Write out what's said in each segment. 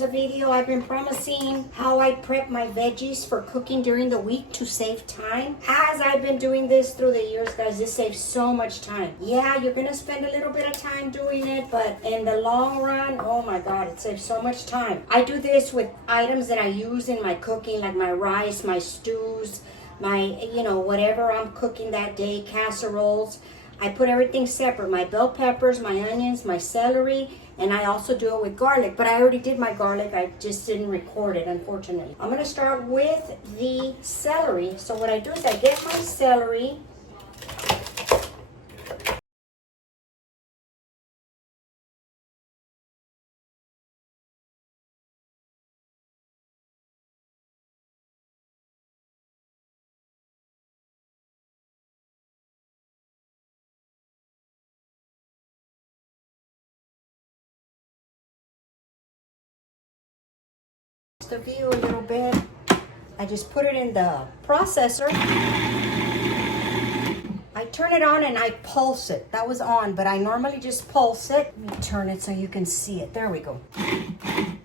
here's a video I've been promising how I prep my veggies for cooking during the week to save time. As I've been doing this through the years, guys, this saves so much time. Yeah, you're gonna spend a little bit of time doing it, but in the long run, oh my God, it saves so much time. I do this with items that I use in my cooking, like my rice, my stews, my, whatever I'm cooking that day, casseroles. I put everything separate, my bell peppers, my onions, my celery, and I also do it with garlic. But I already did my garlic, I just didn't record it, unfortunately. I'm gonna start with the celery. So what I do is I get my celery. The view a little bit. I just put it in the processor. I turn it on and I pulse it. That was on, but I normally just pulse it. Let me turn it so you can see it. There we go. I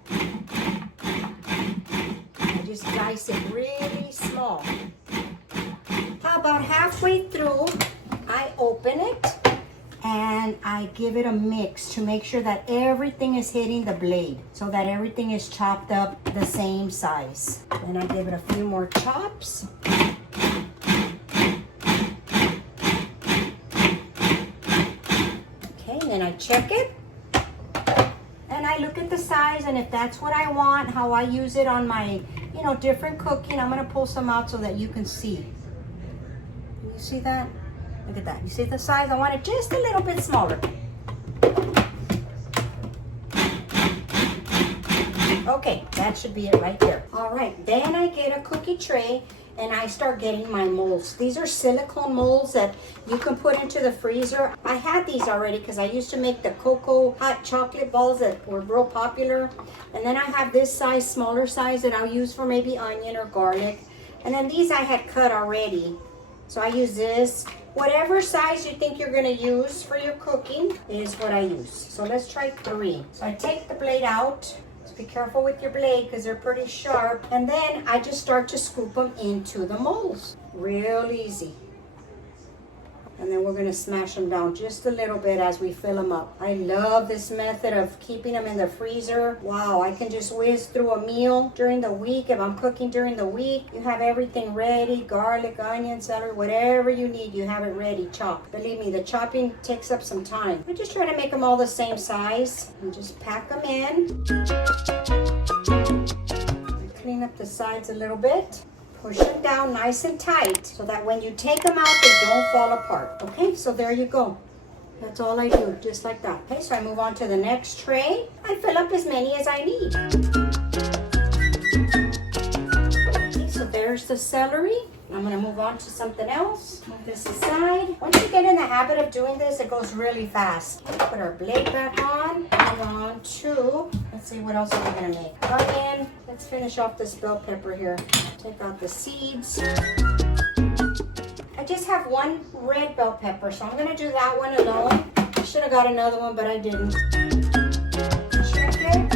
just dice it really small. About halfway through, I open it and I give it a mix to make sure that everything is hitting the blade so that everything is chopped up the same size. Then I give it a few more chops. Okay, then I check it and I look at the size, and if that's what I want, how I use it on my, different cooking, I'm gonna pull some out so that you can see. Can you see that? Look at that. You see the size? I want it just a little bit smaller. Okay, that should be it right there. All right, then I get a cookie tray and I start getting my molds. These are silicone molds that you can put into the freezer. I had these already because I used to make the cocoa hot chocolate balls that were real popular. And then I have this size, smaller size, that I'll use for maybe onion or garlic. And then these I had cut already. So I use this. Whatever size you think you're gonna use for your cooking is what I use. So let's try 3. So I take the blade out. Just be careful with your blade because they're pretty sharp. And then I just start to scoop them into the molds. Real easy. And then we're gonna smash them down just a little bit as we fill them up. I love this method of keeping them in the freezer. Wow, I can just whiz through a meal during the week. If I'm cooking during the week, you have everything ready. Garlic, onion, celery, whatever you need, you have it ready, chopped. Believe me, the chopping takes up some time. I just try to make them all the same size and just pack them in. Clean up the sides a little bit. Push them down nice and tight so that when you take them out, they don't fall apart. Okay, so there you go. That's all I do, just like that. Okay, so I move on to the next tray. I fill up as many as I need. Okay, so there's the celery. I'm gonna move on to something else. Move this aside. Once you get in the habit of doing this, it goes really fast. Let's put our blade back on. Move on to, let's see, what else are we gonna make? Onion. Let's finish off this bell pepper here. Take out the seeds. I just have one red bell pepper, so I'm gonna do that one alone. I should have got another one, but I didn't. Check it.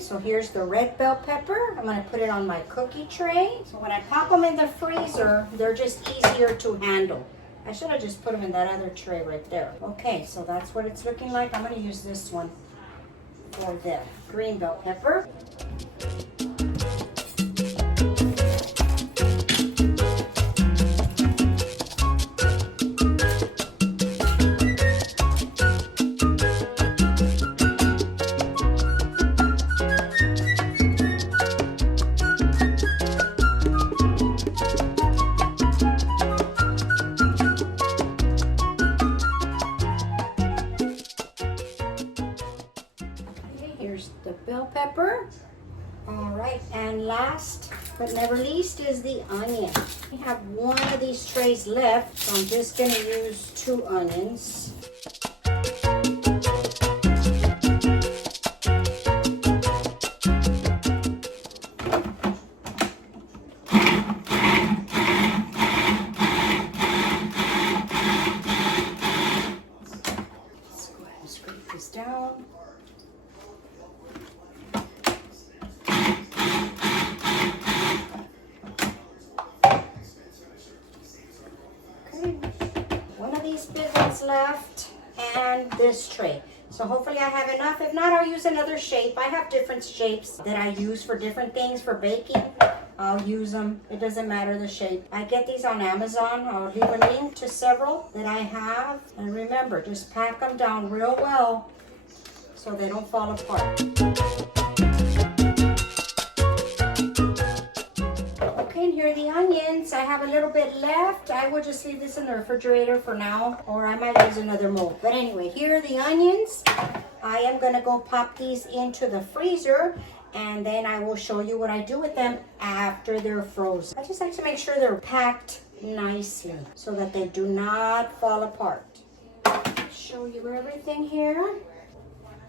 So here's the red bell pepper. I'm gonna put it on my cookie tray. So when I pop them in the freezer, they're just easier to handle. I should have just put them in that other tray right there. Okay, so that's what it's looking like. I'm gonna use this one for the green bell pepper. The bell pepper. All right, and last but never least is the onion. We have one of these trays left, so I'm just gonna use 2 onions. these big ones left and this tray. So hopefully I have enough. If not, I'll use another shape. I have different shapes that I use for different things. For baking, I'll use them. It doesn't matter the shape. I get these on Amazon. I'll leave a link to several that I have. And remember, just pack them down real well so they don't fall apart. Okay, and here are the onions. I have a little bit left. I would just leave this in the refrigerator for now, or I might use another mold. But anyway, here are the onions. I am gonna go pop these into the freezer, and then I will show you what I do with them after they're frozen. I just like to make sure they're packed nicely so that they do not fall apart. Show you everything here.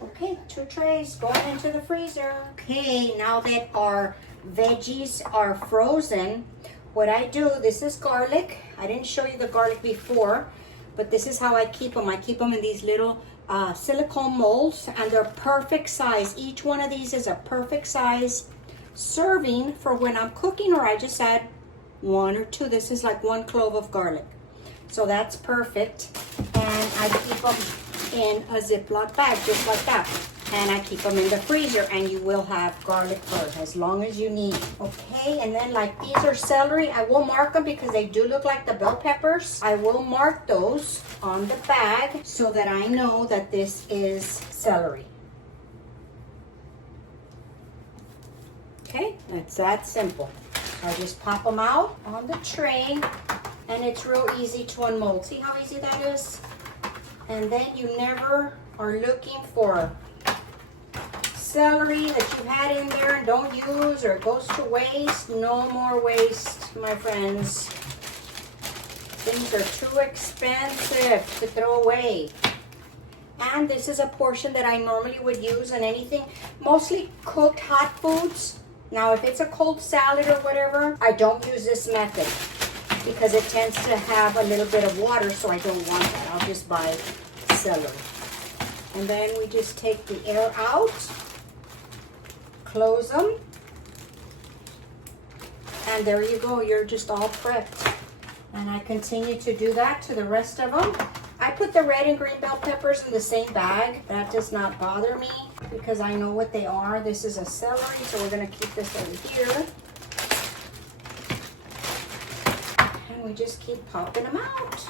Okay, 2 trays going into the freezer. Okay, now that our veggies are frozen, what I do, this is garlic. I didn't show you the garlic before, but this is how I keep them. I keep them in these little silicone molds, and they're perfect size. Each one of these is a perfect size serving for when I'm cooking, or I just add 1 or 2. This is like 1 clove of garlic. So that's perfect. And I keep them in a Ziploc bag, just like that. And I keep them in the freezer, and you will have garlic for as long as you need. Okay, and then like these are celery. I will mark them because they do look like the bell peppers. I will mark those on the bag so that I know that this is celery. Okay, that's that simple. I just pop them out on the tray, and it's real easy to unmold. See how easy that is? And then you never are looking for celery that you had in there and don't use, or it goes to waste. No more waste, my friends. Things are too expensive to throw away. And this is a portion that I normally would use in anything, mostly cooked hot foods. Now, if it's a cold salad or whatever, I don't use this method because it tends to have a little bit of water, so I don't want that. I'll just buy celery. And then we just take the air out, close them, and there you go. You're just all prepped. And I continue to do that to the rest of them. I put the red and green bell peppers in the same bag. That does not bother me because I know what they are. This is a celery, so we're gonna keep this over here. And we just keep popping them out.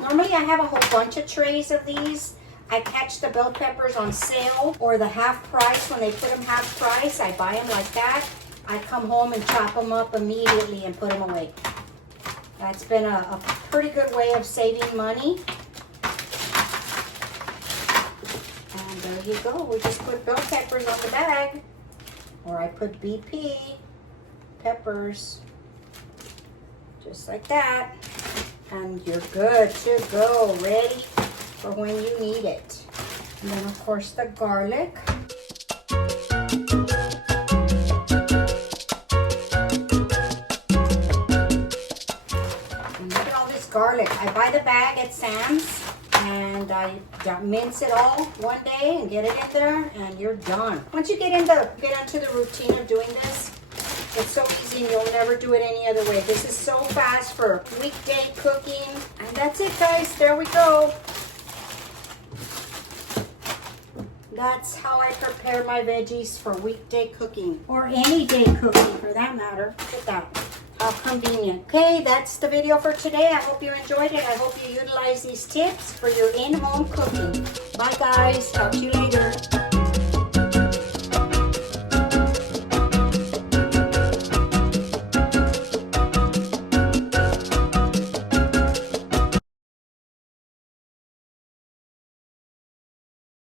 Normally I have a whole bunch of trays of these. I catch the bell peppers on sale or the half price. When they put them half price, I buy them like that. I come home and chop them up immediately and put them away. That's been a pretty good way of saving money. And there you go. We just put bell peppers on the bag. Or I put BP peppers. Just like that. And you're good to go. Ready for when you need it. And then of course the garlic. And look at all this garlic. I buy the bag at Sam's and I mince it all one day and get it in there, and you're done. Once you get into the routine of doing this, it's so easy and you'll never do it any other way. This is so fast for weekday cooking. And that's it, guys. There we go. That's how I prepare my veggies for weekday cooking, or any day cooking for that matter. Look at that. How convenient. Okay, that's the video for today. I hope you enjoyed it. I hope you utilize these tips for your in-home cooking. Bye, guys. Talk to you later.